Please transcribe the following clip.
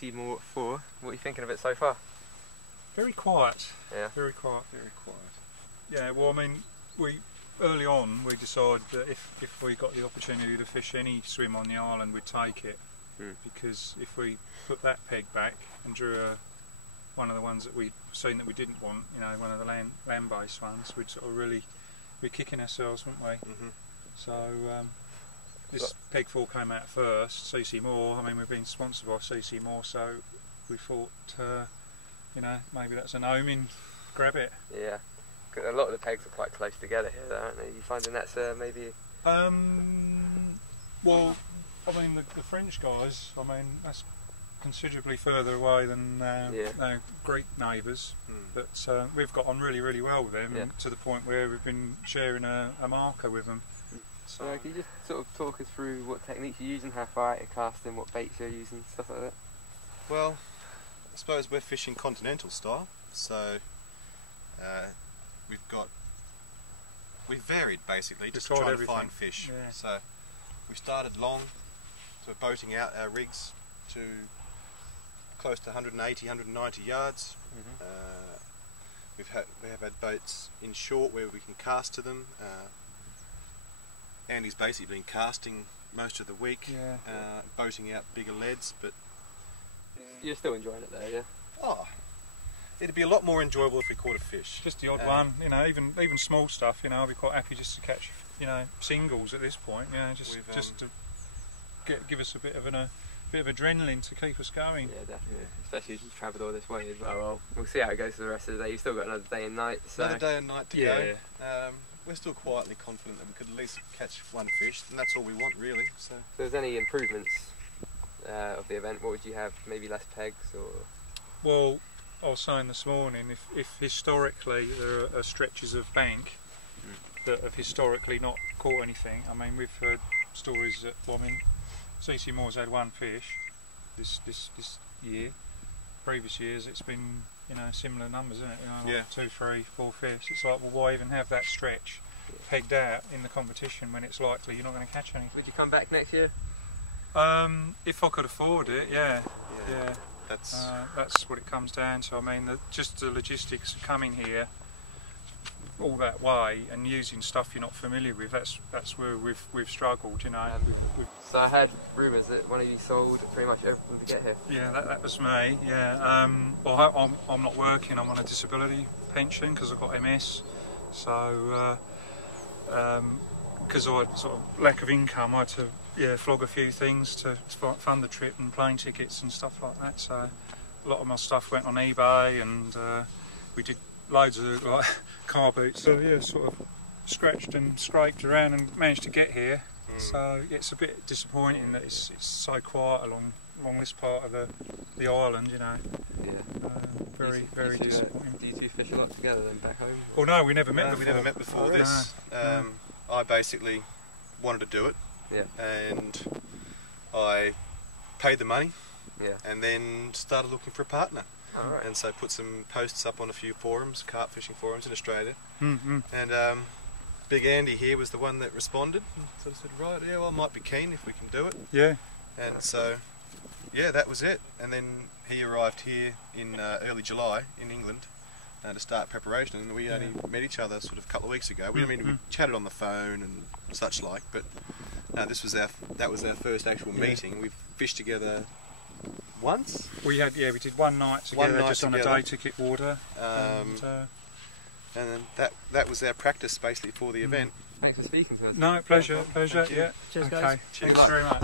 CC Moore at 4. What are you thinking of it so far? Very quiet. Yeah. Very quiet. Very quiet. Yeah. Well, I mean, early on we decided that if we got the opportunity to fish any swim on the island, we'd take it. Because if we put that peg back and drew one of the ones that we'd seen that we didn't want, you know, one of the land-based ones, we'd sort of really be kicking ourselves, wouldn't we? So this peg 4 came out first, CC Moore. I mean, we've been sponsored by CC Moore, so we thought, you know, maybe that's an omen. Grab it. Yeah. A lot of the pegs are quite close together here, though, aren't they? You finding that's maybe? Well, I mean, the French guys, I mean, that's considerably further away than our Greek neighbours, but we've got on really, really well with them, to the point where we've been sharing a marker with them. So can you just sort of talk us through what techniques you're using, how far out you're casting, what baits you're using, stuff like that? Well, I suppose we're fishing continental style, so we've varied basically, just to try and find fish. Yeah. So we started long, so we're boating out our rigs to close to 180, 190 yards. We have had boats in short where we can cast to them. Andy's basically been casting most of the week, boating out bigger leads, but you're still enjoying it though, yeah? Oh, it'd be a lot more enjoyable if we caught a fish. Just the odd one, you know, even small stuff, you know, I'd be quite happy just to catch, you know, singles at this point, you know, just to give us a bit of adrenaline to keep us going. Yeah, definitely. Especially if you've travelled all this way as well. Well, we'll see how it goes for the rest of the day. You've still got another day and night. So. Another day and night to go. We're still quietly confident that we could at least catch one fish, and that's all we want, really. So, if there's any improvements of the event, what would you have? Maybe less pegs, or? Well, I was saying this morning, if historically there are stretches of bank that have historically not caught anything. I mean, we've heard stories that, well, I mean, CC Moore's had one fish this year. Previous years it's been, you know, similar numbers, isn't it? You know, like 2, 3, 4 fish. It's like, well, why even have that stretch pegged out in the competition when it's likely you're not going to catch any? Would you come back next year? If I could afford it, yeah. That's what it comes down to. I mean, just the logistics of coming here all that way and using stuff you're not familiar with, that's where we've struggled, you know. So I heard rumours that one of you sold pretty much everything to get here. Yeah, that was me, yeah. Well, I'm not working, I'm on a disability pension because I've got MS, so because I had sort of lack of income, I had to flog a few things to fund the trip and plane tickets and stuff like that, so a lot of my stuff went on eBay, and we did loads of like car boots, so yeah, sort of scratched and scraped around and managed to get here. So it's a bit disappointing that it's so quiet along this part of the island, you know. Yeah. Very disappointing. Do you two fish a lot together then back home? Well, no, we never met before. We never met before this. No. I basically wanted to do it, and I paid the money, and then started looking for a partner. And so put some posts up on a few forums, carp fishing forums in Australia, and Big Andy here was the one that responded. So I said, right, yeah, well, I might be keen if we can do it. Yeah. And so, yeah, that was it. And then he arrived here in early July in England to start preparation, and we only met each other sort of a couple of weeks ago. We chatted on the phone and such like, but no, that was our first actual meeting. We've fished together once. We did one night together, on a day ticket water. And then that was our practice basically for the event. Thanks for speaking to us. No, pleasure, yeah. Cheers, guys. Okay, thanks very much.